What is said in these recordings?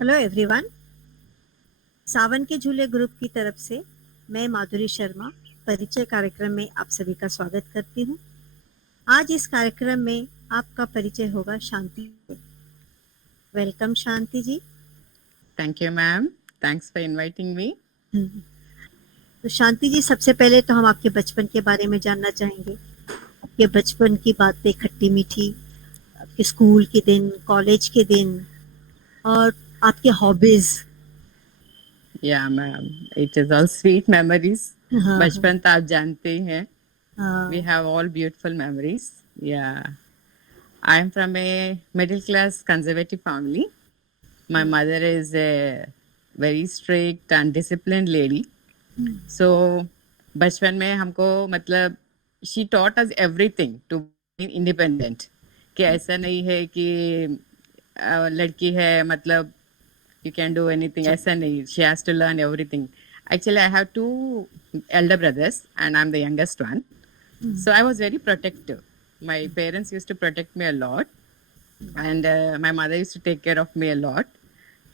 Hello everyone. सावन के झूले group की तरफ से मैं माधुरी शर्मा परिचय कार्यक्रम में आप सभी का स्वागत करती हूँ। आज इस कार्यक्रम में आपका परिचय होगा शांति से। Welcome Shanti ji. Thank you, ma'am. Thanks for inviting me. Hmm, तो शांति जी, सबसे पहले तो हम आपके बचपन के बारे में जानना चाहेंगे। आपके बचपन की बातें खट्टी मीठी, आपके स्कूल के दिन, कॉलेज के दिन और आपके hobbies. Yeah, ma'am. It is all sweet memories. हाँ हाँ बचपन तो आप जानते ही हैं. We हाँ। have all beautiful memories. Yeah. I am from a middle class conservative family. My mother is a very strict and disciplined lady. So बचपन में हमको मतलब she taught us everything to be independent. कि ऐसा नहीं है कि लड़की है मतलब you can do anything. ऐसा नहीं. She has to learn everything. Actually, I have two elder brothers and I'm the youngest one. So I was very protective. My parents used to protect me a lot. And my mother used to take care of me a lot.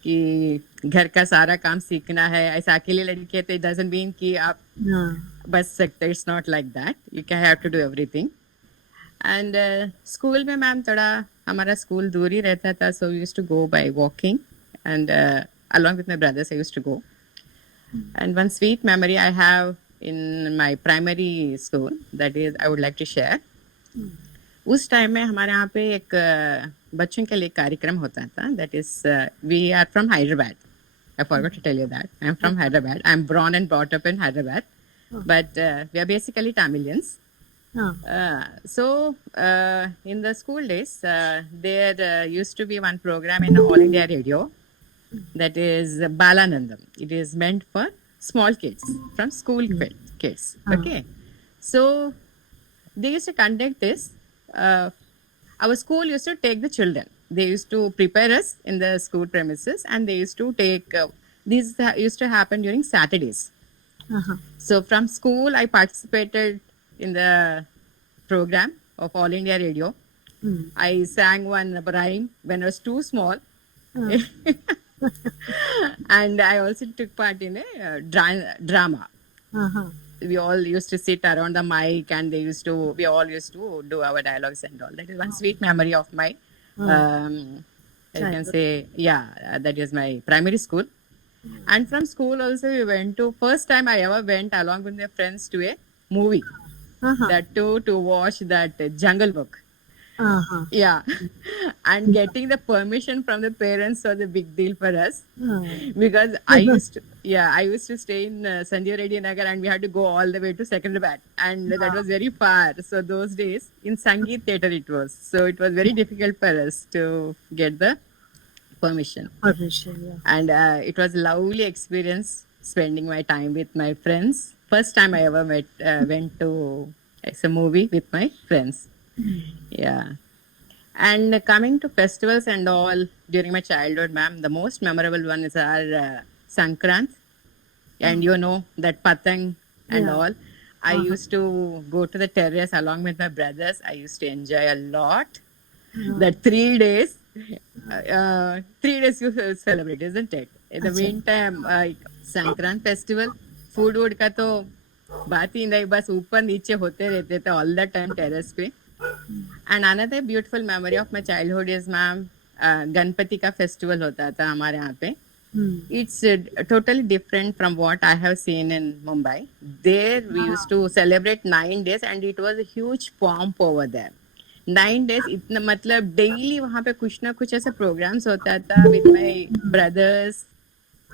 कि घर का सारा काम सीखना है. ऐसा अकेले लड़की है तो it doesn't mean कि आप बस सकते. It's not like that. You can have to do everything. And school में मैम थोड़ा हमारा स्कूल दूर ही रहता था. So we used to go by walking. And along with my brothers, I used to go. And one sweet memory I have in my primary school, that is, I would like to share. उस time में हमारे यहाँ पे एक बच्चों के लिए कार्यक्रम होता था. That is, we are from Hyderabad. I forgot to tell you that. I'm from Hyderabad. I'm born and brought up in Hyderabad. But we are basically Tamilians. So in the school days, there used to be one program in All India Radio. That is Balanandam. It is meant for small kids, from school kids. Okay. So they used to conduct this. Our school used to take the children. They used to prepare us in the school premises, and they used to take. These used to happen during Saturdays. So from school, I participated in the program of All India Radio. I sang one rhyme when I was too small. And I also took part in a drama. We all used to sit around the mic and we all used to do our dialogues and all. That is one sweet memory of my, I can say, that is my primary school. And from school also we went to, first time I ever went along with my friends to a movie. That too, to watch that Jungle Book. Yeah. And getting the permission from the parents was a big deal for us. Because I used to stay in Sanjeev Reddy Nagar, and we had to go all the way to Secunderabad, and that was very far. So those days in Sangeet Theatre it was. So it was very difficult for us to get the permission. And it was a lovely experience spending my time with my friends. First time I ever went to a movie with my friends. Yeah. And coming to festivals and all during my childhood, ma'am, the most memorable one is our Sankrant. And you know, that Patang and all. I used to go to the terrace along with my brothers. I used to enjoy a lot. That 3 days, 3 days you celebrate, isn't it? In the meantime, Sankrant festival, food wood का तो बात ही नहीं, बस ऊपर नीचे होते रहते थे all the time terrace पे. And another beautiful memory of my childhood is, ma'am, Ganpati का festival होता था हमारे यहाँ पे. It's totally different from what I have seen in Mumbai. There we used to celebrate 9 days, and it was a huge pomp over there. 9 days, इतना मतलब daily वहाँ पे कुछ ना कुछ ऐसे programs होता था with my brothers.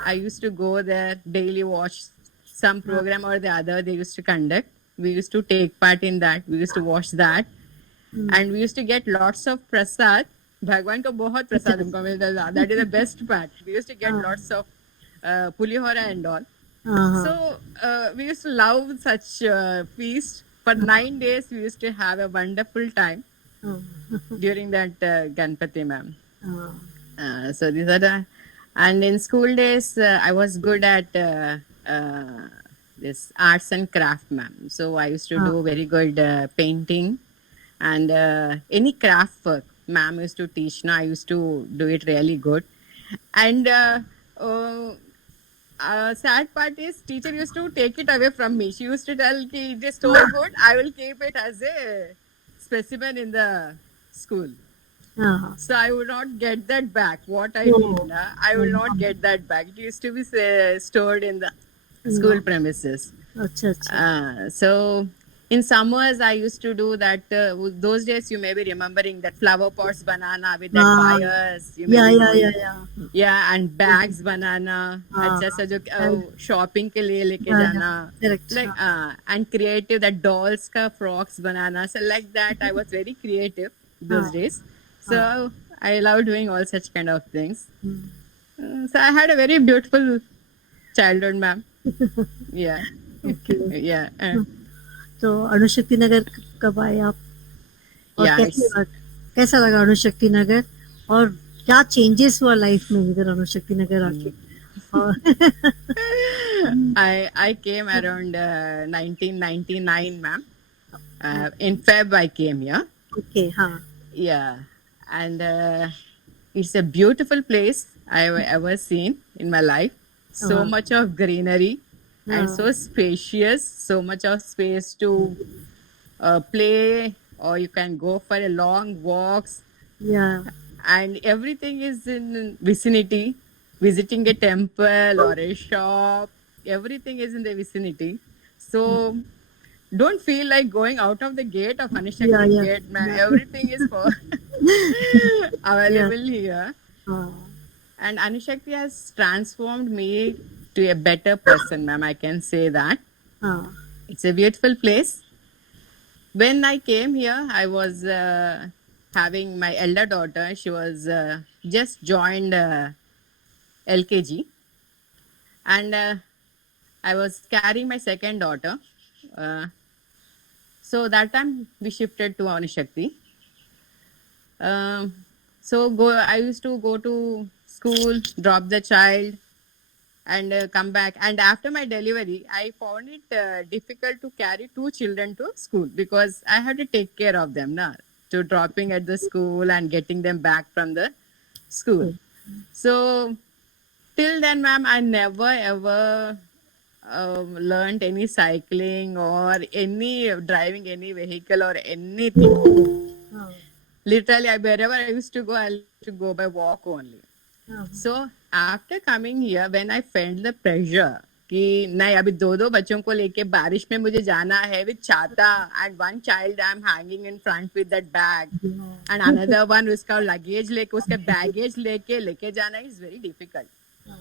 I used to go there, daily watch some program or the other they used to conduct. We used to take part in that. We used to watch that. And we used to get lots of prasad. भगवान को बहुत प्रसाद हमको मिलता था. That is the best part. We used to get lots of pulihora and all. So we used to love such feast. For 9 days, we used to have a wonderful time during that Ganpati, ma'am. So these are the. And in school days, I was good at this arts and craft, ma'am. So I used to do very good painting. And any craft work, ma'am used to teach. I used to do it really good. And sad part is teacher used to take it away from me. She used to tell ki it is so good, I will keep it as a specimen in the school. So I would not get that back. What I did, I will not get that back. It used to be stored in the school premises. So in summers, I used to do that. Those days, you may be remembering that flower pots banana with that wires. Yeah, and bags banana. अच्छा जो shopping के लिए लेके जाना. Like and creative that dolls का frocks banana. So like that, I was very creative those days. So I love doing all such kind of things. So I had a very beautiful childhood, ma'am. Yeah. Okay. Yeah. तो अणुशक्ति नगर कब आए आप और कैसा लगा अणुशक्ति नगर और क्या changes हुआ लाइफ में इधर अणुशक्ति नगर आके? I came around 1999, ma'am. In Feb I came here. Okay, yeah, and it's a beautiful place I've ever seen in my life. So much of greenery. And so spacious, so much of space to play, or you can go for a long walks. Yeah. And everything is in vicinity. Visiting a temple or a shop, everything is in the vicinity. So don't feel like going out of the gate of Anishakti gate, man. Everything is available here. And Anishakti has transformed me to a better person, ma'am. I can say that. It's a beautiful place. When I came here, I was having my elder daughter. She was just joined LKG. And I was carrying my second daughter. So that time we shifted to Anishakti. I used to go to school, drop the child, and come back. And after my delivery, I found it difficult to carry two children to school because I had to take care of them, to dropping at the school and getting them back from the school. So till then, ma'am, I never ever learned any cycling or any driving any vehicle or anything. Literally, wherever I used to go, I used to go by walk only. So after coming here, when I felt the pressure कि नहीं अभी दो बच्चों को लेके बारिश में मुझे जाना है with छाता and one child I'm hanging in front with that bag and another one उसका luggage लेके उसका baggage लेके जाना is very difficult.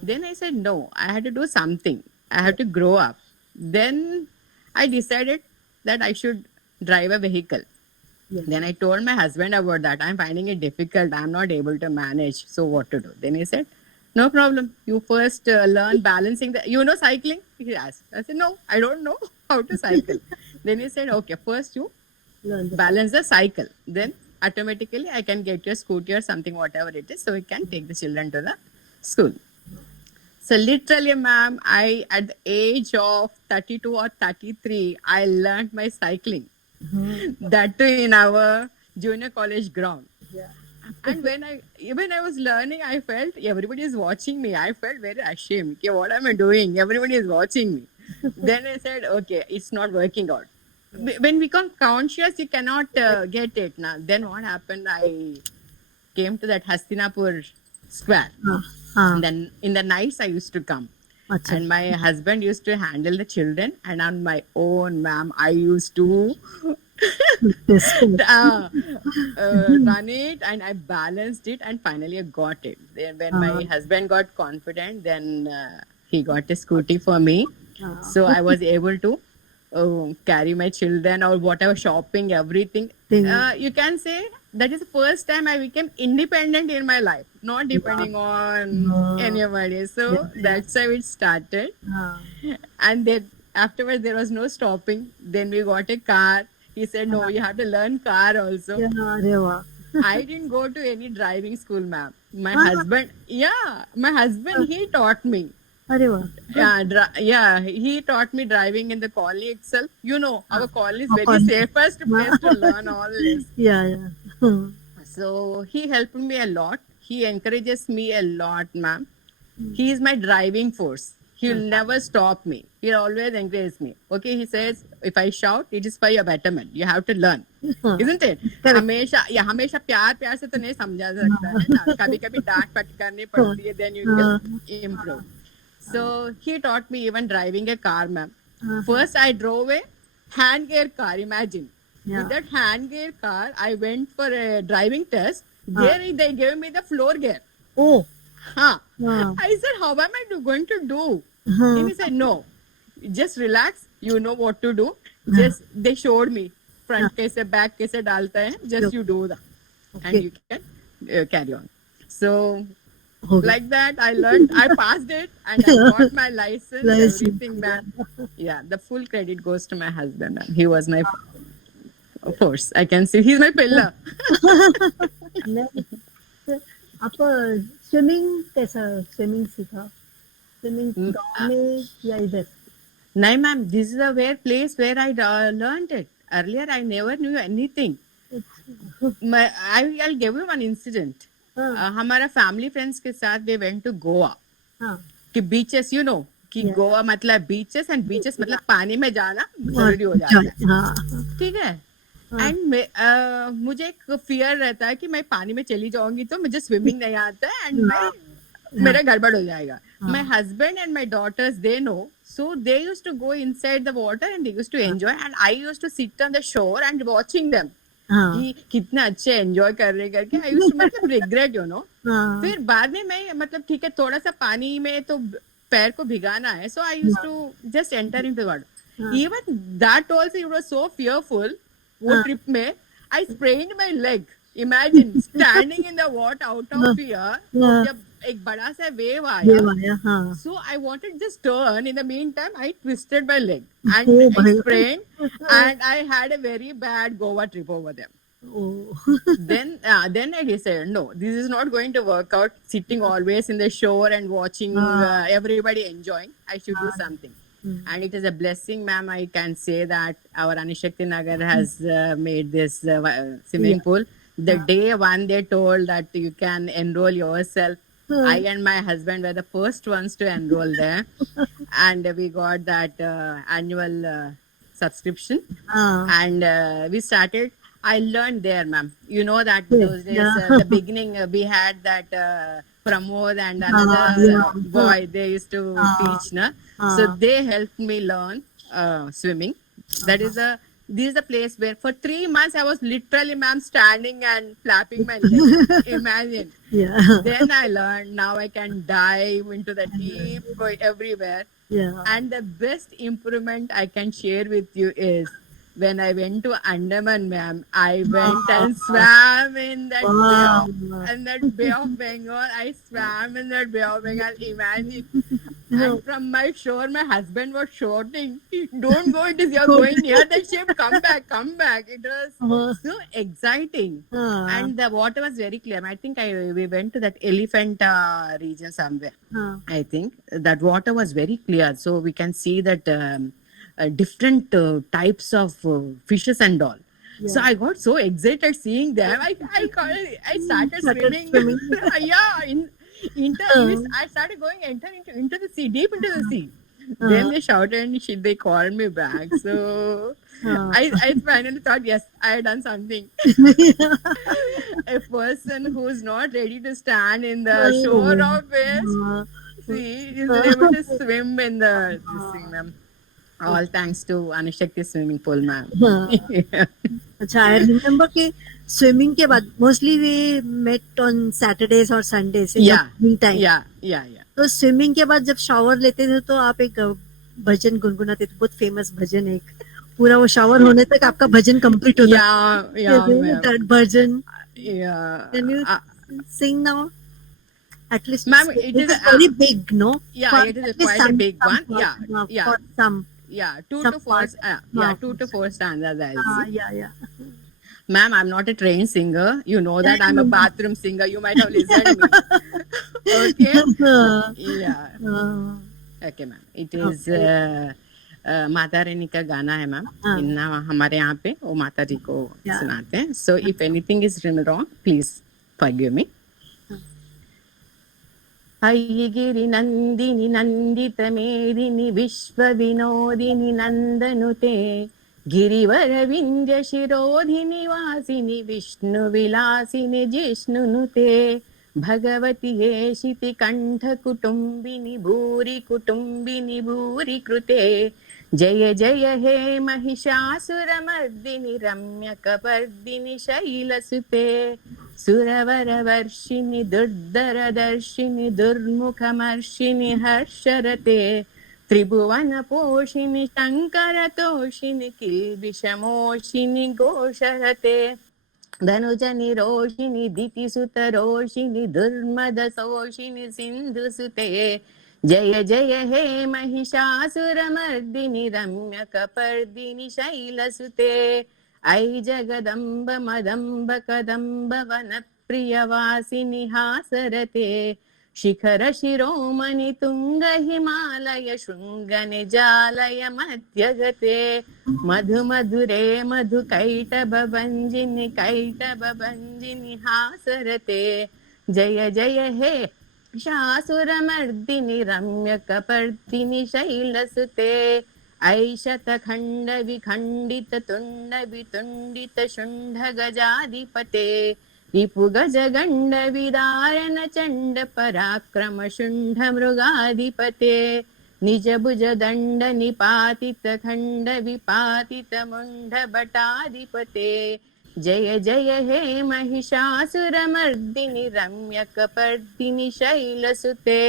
Then I said no, I had to do something. I have to grow up. Then I decided that I should drive a vehicle. Then I told my husband about that. I'm finding it difficult. I'm not able to manage. So what to do? Then he said, no problem. You first learn balancing. You know cycling? He asked. I said, no, I don't know how to cycle. Then he said, okay, first you balance the cycle. Then automatically I can get your scooty or something, whatever it is. So we can take the children to the school. So literally, ma'am, at the age of 32 or 33, I learned my cycling. That too in our junior college ground. And when I was learning, I felt everybody is watching me. I felt very ashamed. Okay, what am I doing? Everybody is watching me. Then I said, okay, it's not working out. When we become conscious, you cannot get it. Then what happened? I came to that Hastinapur square. Then in the nights, I used to come. And my husband used to handle the children, and on my own, ma'am, I used to run it, and I balanced it, and finally I got it. Then when my husband got confident, then he got a scooty for me. So I was able to carry my children or whatever, shopping, everything. You can say that is the first time I became independent in my life, not depending on anybody. So that's how it started. And then afterwards, there was no stopping. Then we got a car. He said, no, you have to learn car also. I didn't go to any driving school, ma'am. My husband, he taught me. He taught me driving in the colony itself. You know, our colony is very safest place to learn all this. So he helped me a lot. he encourages me a lot, ma'am. He is my driving force. He'll never stop me. He'll always encourage me. Okay, he says, if I shout, it is for your betterment. You have to learn. Isn't it? हमेशा प्यार से तो नहीं समझा सकता है ना. कभी-कभी डांट पट करनी पड़ती है, then you can improve. So he taught me even driving a car, ma'am. First I drove a hand gear car, imagine. With that hand gear car, I went for a driving test. There they gave me the floor gear. Oh. I said, how am I going to do? And he said, no, just relax. You know what to do. Just they showed me front कैसे back कैसे डालता है. Just you do that, and you can carry on. So like that, I learned. I passed it, and I got my license. Everything, man. Yeah, the full credit goes to my husband. Man. He was my force. I can see he's my pillar. आप swimming सीखा swimming में या इधर? नहीं ma'am, this is the place where I learned it. Earlier I never knew anything. I'll give you one incident. हमारा family friends के साथ we went to Goa. कि बीचेस you know कि गोवा मतलब बीचेस एंड बीचेस मतलब पानी में जाना जरूरी हो जाता है. ठीक है. एंड मुझे एक फियर रहता है कि मैं पानी में चली जाऊंगी तो मुझे स्विमिंग नहीं आता है एंड मेरा गड़बड़ हो जाएगा. My husband and my daughters they know, so they used to go inside the water and they used to enjoy and I used to sit on the shore and watching them कि कितना अच्छे enjoy कर रहे करके. I used to मतलब regret you know. फिर बाद में मैं मतलब ठीक है थोड़ा सा पानी में तो पैर को भिगाना है, so I used to just enter into the water. Even that also it was so fearful. वो ट्रिप में I sprained my leg. Imagine standing in the water out of fear. जब एक बड़ा सा wave आया, so I wanted just turn. In the meantime, I twisted my leg and I sprained, and I had a very bad Goa trip over there. Then I decided, no, this is not going to work out. Sitting always in the shore and watching everybody enjoying, I should do something. And it is a blessing, ma'am. I can say that our Anishakti Nagar has made this swimming pool. The day one they told that you can enroll yourself. I and my husband were the first ones to enroll there. And we got that annual subscription. And we started. I learned there, ma'am. You know that those days, the beginning, we had that Pramod and another boy, they used to teach, na? So they helped me learn swimming. This is the place where for 3 months I was literally, ma'am, standing and flapping my legs. Imagine. Then I learned. Now I can dive into the deep, go everywhere. And the best improvement I can share with you is when I went to Andaman, ma'am, I went and swam in that Bay of Bengal. I swam in that Bay of Bengal. Imagine. And from my shore, my husband was shouting, "Don't go! You're going near the ship. Come back! Come back!" It was so exciting, and the water was very clear. I think we went to that elephant region somewhere. I think that water was very clear, so we can see that. Different types of fishes and all. So I got so excited seeing them. I started swimming. I started going into the sea, deep into the sea. Then they shouted and they called me back. So I finally thought, yes, I had done something. A person who's not ready to stand in the shore of this sea is able to swim in the thing, ma'am. All thanks to Anishakti swimming pool, ma'am. अच्छा, I remember कि swimming के बाद mostly we met on Saturdays or Sundays in the time. Yeah. तो swimming के बाद जब shower लेते थे तो आप एक भजन गुनगुनाते थे, बहुत famous भजन है एक. पूरा वो shower होने तक आपका भजन complete होता. That bhajan. Can you sing now? At least, ma'am, it is very big, no? Yeah, it is quite a big one. Yeah. For some. Yeah, 2 to 4 stanzas. Yeah. Ma'am, I'm not a trained singer. You know that I'm a bathroom singer. You might have listened to me. Okay? Yeah. Okay, ma'am. It is Mata Rani का गाना है ma'am. इन्ना हमारे यहाँ पे वो माता जी को सुनाते हैं. So if anything is wrong, please forgive me. अय्यगिरि नन्दिनि नन्दित मेदिनि विश्व विनोदिनि नन्दनुते गिरिवर विन्द्य शिरोधिनि वासिनि विष्णु विलासिनि जिष्णुनुते भगवति येशिति कण्ठ कुटुम्बिनि भूरि कुटुम्बिनि भूरि कृते जय जय हे महिषासुरमर्दिनि रम्यकपर्दिनि शैलसुते सुरवरवर्षिणि दुर्धरदर्शिनि दुर्मुखमर्षिणि हर्षरते त्रिभुवनपोषिणि शङ्करतोषिणि किल्बिषमोषिणि घोषरते धनुजनिरोषिणि दितिसुतरोषिणि दुर्मदशोषिणि सिन्धुसुते जय जय हे महिषासुरमर्दिनि रम्यकपर्दिनि शैलसुते ऐ जगदम्ब मदम्ब कदम्ब वनप्रियवासिनि हासरते शिखर शिरोमणि तुङ्ग हिमालय शृङ्ग निजालय मध्यगते मधु मधुरे मधु कैटभ भञ्जिनि हासरते जय जय हे शासुरमर्दिनि रम्यकपर्दिनि शैलसुते ऐशतखण्ड विखण्डित तुण्ड वितुण्डित शुण्ड गजाधिपते रिपुगज गण्ड विदारण चण्ड पराक्रम शुण्ड मृगाधिपते निज भुज दण्ड निपातित खण्ड विपातित मुण्ड भटाधिपते जय जय हे महिषासुरमर्दिनि रम्यकपर्दिनि शैलसुते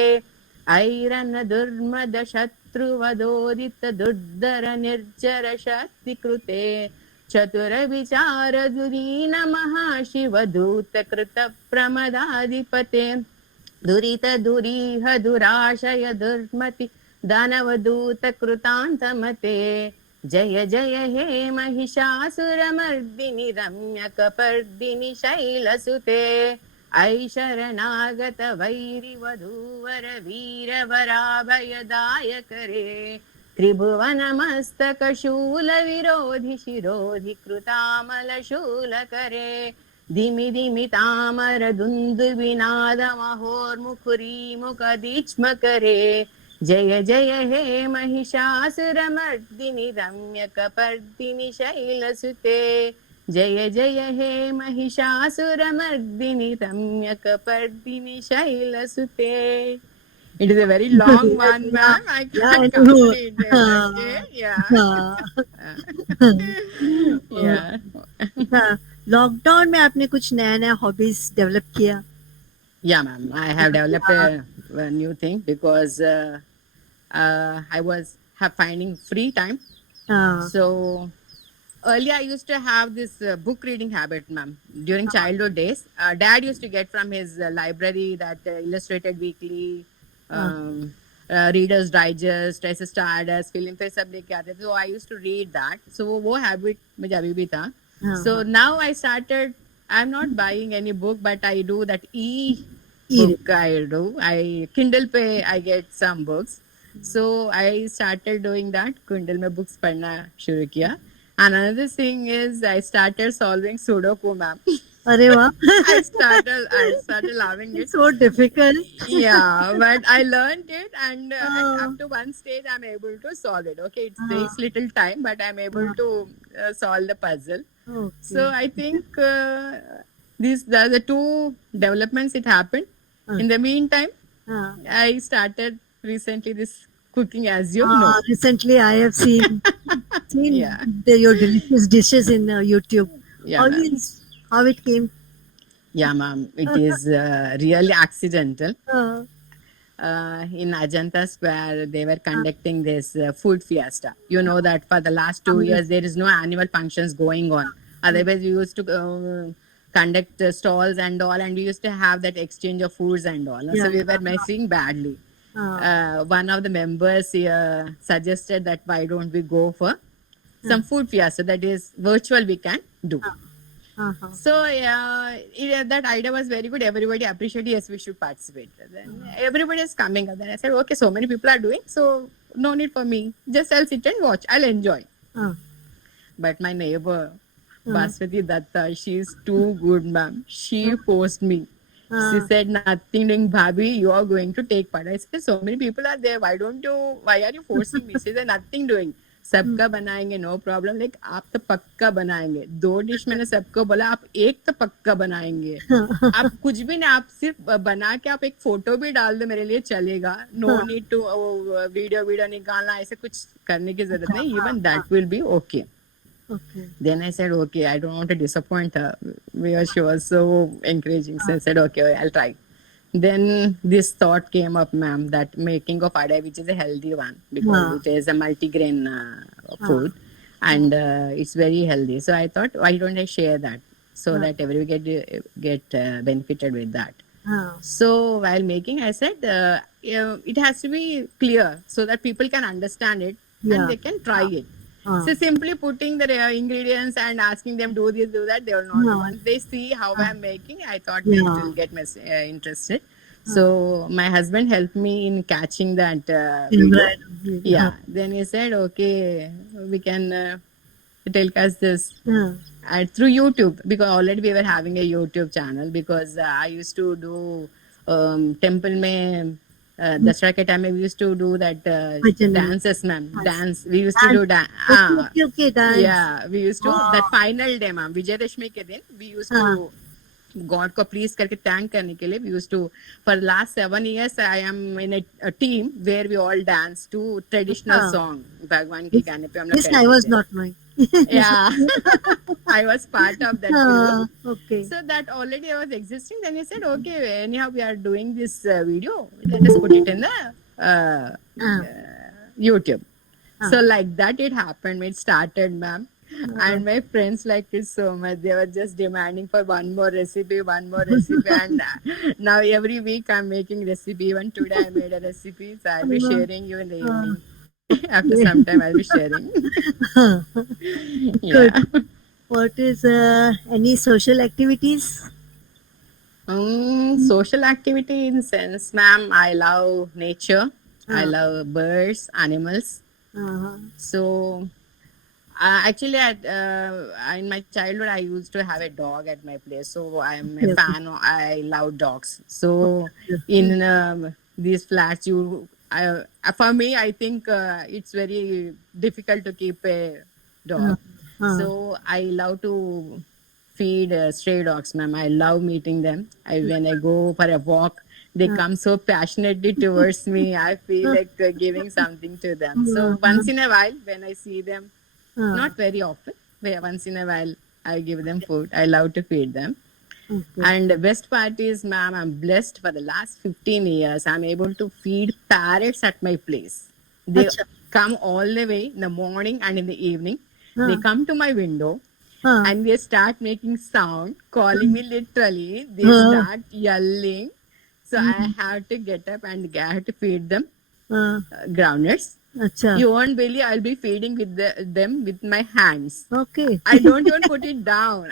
ऐरन दुर्मद शत्रुवदोदित दुर्धर निर्जर शक्तिकृते चतुर विचार दुरीन महाशिवदूत कृत प्रमदाधिपते दुरित दुरीह दुराशय दुर्मति दानवदूत कृतान्तमते जय जय हे महिषासुरमर्दिनि रम्यकपर्दिनि शैलसुते ऐ शरणागत वैरिवधूवर वीरवराभयदायक रे त्रिभुवनमस्तक शूल विरोधि शिरोधि कृतामल शूल करे धिमि धिमि तामर दुन्दुविनाद महोर्मुखुरी मुखदीक्ष्म करे जय जय हे महिषासुरमर्दिनि रम्यकपर्दिनि शैलसुते जय जय हे Mahishasuramardini रम्यकपर्दिनि शैलसुते. It is a very long one, ma'am. I can't complete it. Okay? Yeah. Yeah. Lockdown में आपने कुछ नया नया हॉबीज डेवलप किया? Yeah, ma'am. I have developed a new thing because I was finding free time. So earlier I used to have this book reading habit, ma'am. During childhood days, Dad used to get from his library that Illustrated Weekly, Reader's Digest, ऐसे Stardust, film पे सब लेके आते थे. So I used to read that. So वो habit मुझे अभी भी था. So now I started. I'm not buying any book, but I do that e-book. I do. I Kindle पे I get some books. So I started doing that. Kindle में books पढ़ना शुरू किया. And another thing is I started solving Sudoku, ma'am. अरे वाह! I started loving it. It's so difficult. Yeah, but I learned it, and up to one stage I'm able to solve it. Okay, it takes little time, but I'm able to solve the puzzle. Okay. So I think these are the two developments it happened. In the meantime, I started recently this cooking, as you know. Recently I have seen your delicious dishes in YouTube. Yeah, how it came? Yeah, ma'am. It is really accidental. In Ajanta Square, they were conducting this food fiesta. You know that for the last 2 years, there is no annual functions going on. Otherwise, we used to conduct stalls and all, and we used to have that exchange of foods and all. So we were missing badly. One of the members suggested that why don't we go for some food fiesta, that is virtual we can do. So that idea was very good. Everybody appreciated. Yes, we should participate. Then everybody is coming up. Then I said, okay, so many people are doing, so no need for me. Just I'll sit and watch. I'll enjoy. But my neighbor, Baswati Datta, she's too good, ma'am. She forced me. She said, nothing doing, Bhabhi, you are going to take part. I said, so many people are there. Why are you forcing me? She said, nothing doing. सबका बनाएंगे, no problem. Like आप तो पक्का बनाएंगे. 2 dish मैंने सबको बोला, आप एक तो पक्का बनाएंगे. आप कुछ भी नहीं, आप सिर्फ बना के आप एक फोटो भी डाल दो, मेरे लिए चलेगा. नो नीड टू वीडियो निकालना, ऐसे कुछ करने की जरूरत नहीं. Even that will be okay. Okay. Then I said, okay, I don't want to disappoint her because she was so encouraging. So I said, okay, I'll try. Then this thought came up, ma'am, that making of adai, which is a healthy one because it is a multigrain food and it's very healthy. So I thought, why don't I share that so that everybody get benefited with that. So while making, I said, it has to be clear so that people can understand it and they can try it. So simply putting the ingredients and asking them do this, do that, they will not. Once they see how I'm making, I thought they will get interested. So my husband helped me in catching that video. Yeah. Then he said, okay, we can telecast this through YouTube, because already we were having a YouTube channel, because I used to do temple mein. Dasara ke time we used to do that dances, ma'am. Dance. We used to do dance. Okay, dance. Yeah, we used to that final day, ma'am. Vijayadashmi ke din we used to God को please करके thank करने के लिए we used to, for the last 7 years I am in a team where we all dance to traditional song. भगवान के गाने पे हम लोग. This I was not knowing. Yeah. I was part of that group. Okay. So that already was existing. Then he said, okay, anyhow we are doing this video, let us put it in the YouTube. So like that it happened. It started, ma'am. And my friends liked it so much. They were just demanding for one more recipe. And now every week I'm making recipe. Even today I made a recipe. So I'll be sharing you in the evening. After some time I'll be sharing. Good. What is any social activities? Social activity in sense, ma'am, I love nature. I love birds, animals. So actually, in my childhood, I used to have a dog at my place. So I'm a fan. I love dogs. So in these flats, for me, I think it's very difficult to keep a dog. So I love to feed stray dogs, ma'am. I love meeting them. When I go for a walk, they come so passionately towards me. I feel like giving something to them. So once in a while, when I see them, not very often, but once in a while, I give them food. I love to feed them. And the best part is, ma'am, I'm blessed for the last 15 years. I'm able to feed parrots at my place. They come all the way in the morning and in the evening. They come to my window and they start making sound, calling me literally. They start yelling. So I have to get up and I have to feed them groundnuts. You won't believe, I'll be feeding with them with my hands. Okay. I don't even put it down.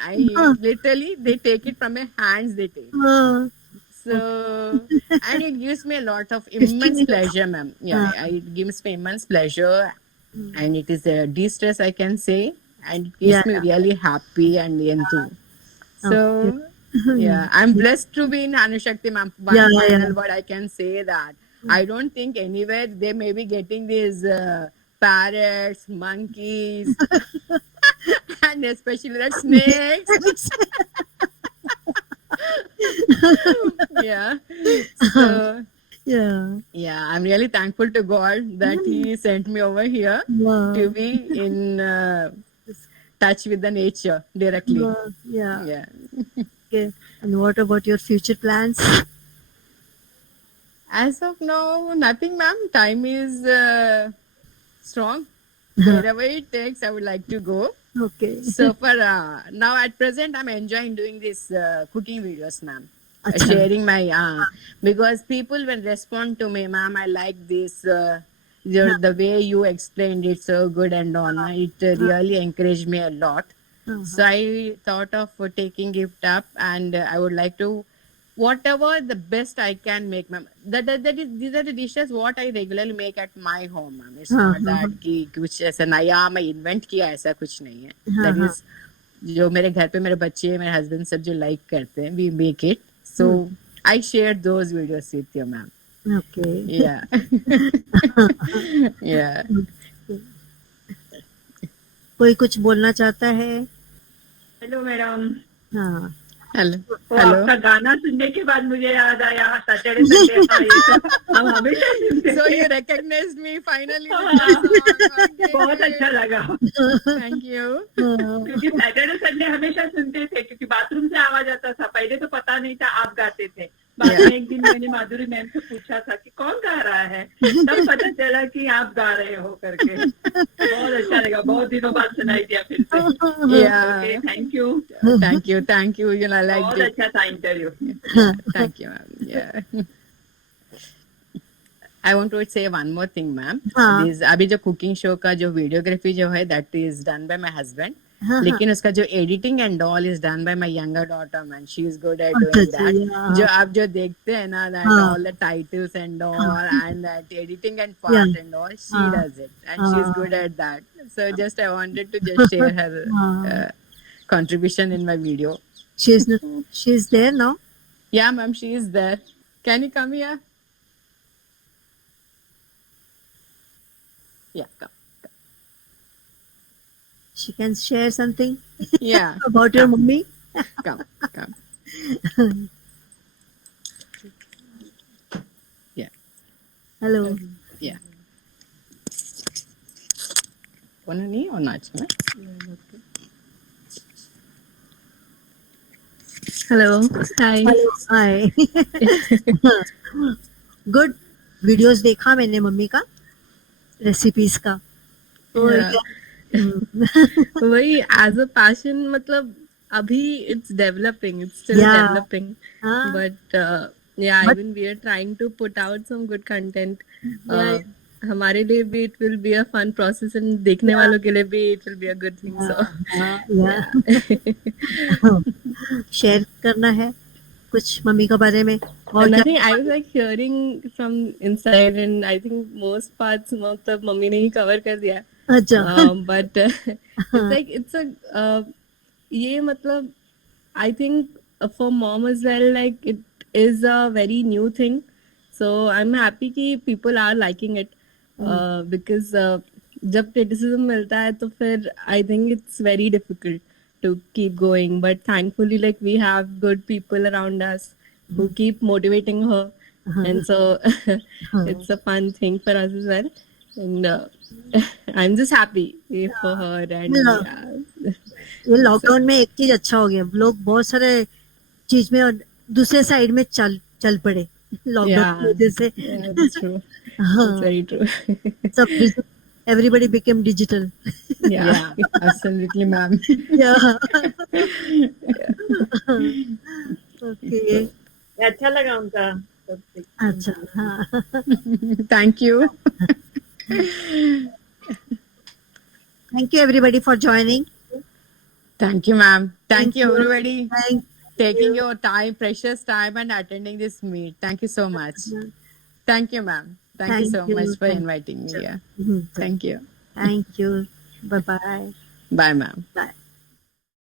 Literally, they take it from my hands. They take. So, and it gives me a lot of immense pleasure, ma'am. Yeah, it gives me immense pleasure, and it is a de-stress, I can say, and it keeps me really happy and enthused. So, yeah, I'm blessed to be in Anushakti, ma'am. One final word I can say that. I don't think anywhere they may be getting these parrots, monkeys, and especially that snakes. Yeah. So, yeah, I'm really thankful to God that He sent me over here to be in touch with the nature directly. Yeah. Okay. And what about your future plans? As of now, nothing, ma'am. Time is strong. Wherever it takes, I would like to go. Okay. So for now, at present, I'm enjoying doing these cooking videos, ma'am. Sharing my because people will respond to me, ma'am. I like this. The way you explained it so good and all. It really encouraged me a lot. So I thought of taking it up, and I would like to. Whatever the best I can make, ma'am. These are the dishes what I regularly make at my home, ma'am. It's not that कि कुछ ऐसा नया मैं invent किया, ऐसा कुछ नहीं है. That is जो मेरे घर पे मेरे बच्चे, मेरे husband सब जो like करते हैं, we make it. So I shared those videos with you, ma'am. Okay. Yeah. Yeah. कोई कुछ बोलना चाहता है? Hello madam. हाँ, Hello. वो Hello. आपका गाना सुनने के बाद मुझे याद आया सैटरडे संडे। हाँ, ये तो हम हमेशा सुनते So थे। you recognized me finally with हाँ, the song. Okay. बहुत अच्छा लगा Thank you. हाँ, क्योंकि सैटरडे संडे हमेशा सुनते थे क्योंकि बाथरूम से आवाज आता था। पहले तो पता नहीं था आप गाते थे। बाद में एक दिन मैंने माधुरी मैम से पूछा था कि कौन गा रहा है, तब पता चला कि आप गा रहे हो करके। बहुत अच्छा लगा, बहुत दिनों बाद सुनाई दिया फिर से। Yeah. Okay, thank you. Thank you. Thank you. You know, I liked बहुत it. अच्छा था interview. Yeah, thank you, ma'am. Yeah. I want to say one more thing, ma'am. हाँ। अभी जो कुकिंग शो का जो वीडियोग्राफी जो है that is done by my husband. हाँ, लेकिन उसका जो editing and all is done by my younger daughter man she is good at अच्छा डूइंग जी, दैट हाँ, जो आप जो देखते हैं ना दैट हाँ। All the titles and all and that editing and Yeah. Part and all she हाँ, does it and she is हाँ। Good at that so just I wanted to just share her हाँ। contribution in my video. She's there now. Yeah, ma'am, she is there. Can you come here? Yeah, come. She can share something Yeah, about your mummy. come, come. Yeah, Hello. yeah. Wanna knee or not, ma'am? Hello. Hi. Hello. Hi. Good. Videos देखा मैंने mummy का, recipes का। तो Yeah. वही as a passion मतलब अभी it's developing, it's still Yeah. Developing, हाँ, but yeah But- even we are trying to put out some good content. Yeah. हमारे लिए भी it will be a fun process and देखने Yeah. वालों के लिए भी it will be a good thing. So share करना है कुछ मम्मी के बारे में और क्या? nothing, I was like hearing from inside and I think most parts मतलब मम्मी ने ही कवर कर दिया। अच्छा। But it's like it's a ये मतलब I think for mom as well, like it is a very new thing, so I'm happy कि people are liking it because जब criticism मिलता है तो फिर I think it's very difficult to keep going, but thankfully like we have good people around us who keep motivating her, and so it's a fun thing for us as well, and I'm just happy for her and yeah. ये lockdown में एक चीज अच्छा हो गया, लोग बहुत सारे चीज में और दूसरे साइड में चल पड़े लॉकडाउन की वजह से। Yeah, that's true. हाँ, That's very true. सब everybody became digital. Yeah. Absolutely, ma'am. Yeah. Okay. अच्छा लगा उनका सब कुछ। अच्छा, हाँ। Thank you. Thank you everybody for joining. Thank you, ma'am. Thank Thank you, you. everybody, Thank taking your time, precious time, and attending this meet. Thank you so much. Thank you, ma'am. Thank you Thank so you. much for Thank inviting me here. you. Thank you. Thank you. Bye bye. Bye, ma'am. Bye.